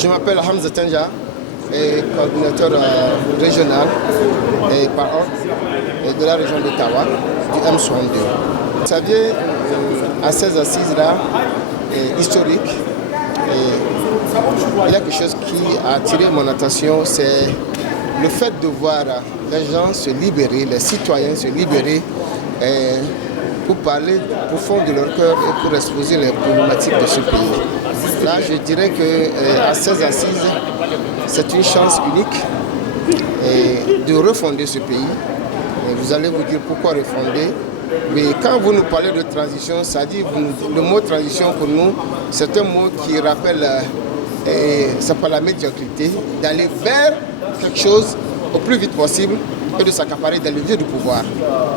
Je m'appelle Hamza Tenja, coordinateur régional et par ordre de la région d'Ottawa, du M62. Vous savez, à ces assises-là, historiques, il y a quelque chose qui a attiré mon attention, c'est le fait de voir les gens se libérer, les citoyens se libérer pour parler au fond de leur cœur et pour exposer les problématiques de ce pays. Là, je dirais qu'à ces assises, c'est une chance unique de refonder ce pays. Et vous allez vous dire pourquoi refonder. Mais quand vous nous parlez de transition, ça dit, le mot transition pour nous, c'est un mot qui rappelle, c'est pas la médiocrité, d'aller vers quelque chose au plus vite possible et de s'accaparer des leviers du pouvoir.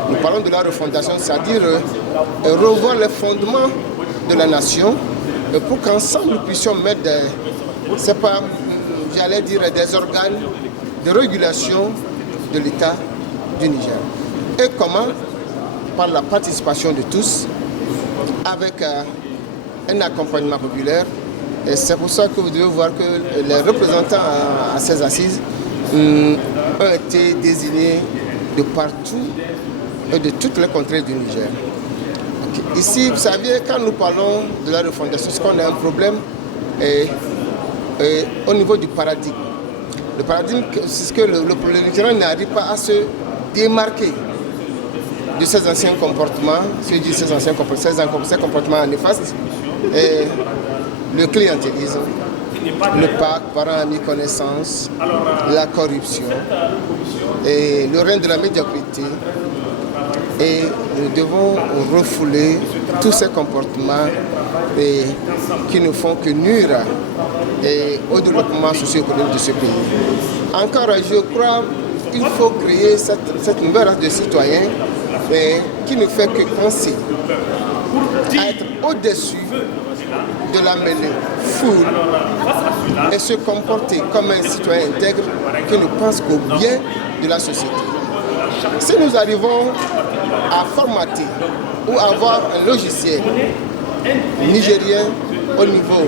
Nous parlons de la refondation, c'est-à-dire revoir les fondements de la nation pour qu'ensemble nous puissions mettre c'est pas, j'allais dire, des organes de régulation de l'État du Niger. Et comment? Par la participation de tous, avec un accompagnement populaire. Et c'est pour ça que vous devez voir que les représentants à ces assises ont été désignés de partout et de toutes les contrées du Niger. Okay. Ici, vous savez, quand nous parlons de la refondation, c'est qu'on a un problème au niveau du paradigme. Le paradigme, c'est ce que le Nigérian n'arrive pas à se démarquer de ces anciens comportements, ces comportements néfastes, et le clientélisme, le pacte, parents, amis, connaissances, la corruption, et le règne de la médiocrité. Et nous devons refouler tous ces comportements qui ne font que nuire au développement socio-économique de ce pays. Encore, je crois qu'il faut créer cette nouvelle race de citoyens qui ne fait que penser à être au-dessus de la mêlée foule et se comporter comme un citoyen intègre qui ne pense qu'au bien de la société. Si nous arrivons à formater ou avoir un logiciel nigérien au niveau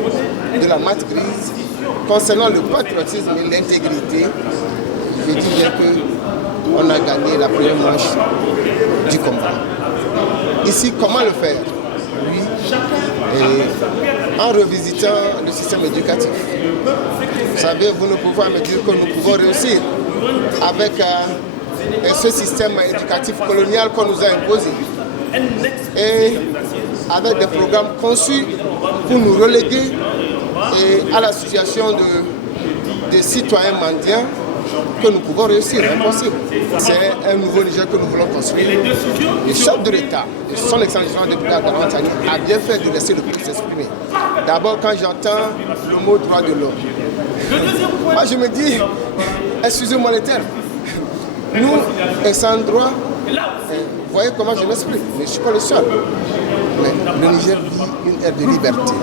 de la maths grise concernant le patriotisme et l'intégrité, je dirais qu'on a gagné la première manche du combat. Ici, comment le faire? Oui, en revisitant le système éducatif. Vous savez, vous ne pouvez pas me dire que nous pouvons réussir avec ce système éducatif colonial qu'on nous a imposé et avec des programmes conçus pour nous reléguer à la situation de citoyens mendiants que nous pouvons réussir, impossible. C'est un nouveau Niger que nous voulons construire. Le chef de l'État, son excellence Dantani, a bien fait de laisser le peuple s'exprimer. D'abord, quand j'entends le mot droit de l'homme, moi je me dis, excusez-moi les termes, nous, sans droit, vous voyez comment je m'exprime, mais je ne suis pas le seul. Mais le Niger vit une ère de liberté.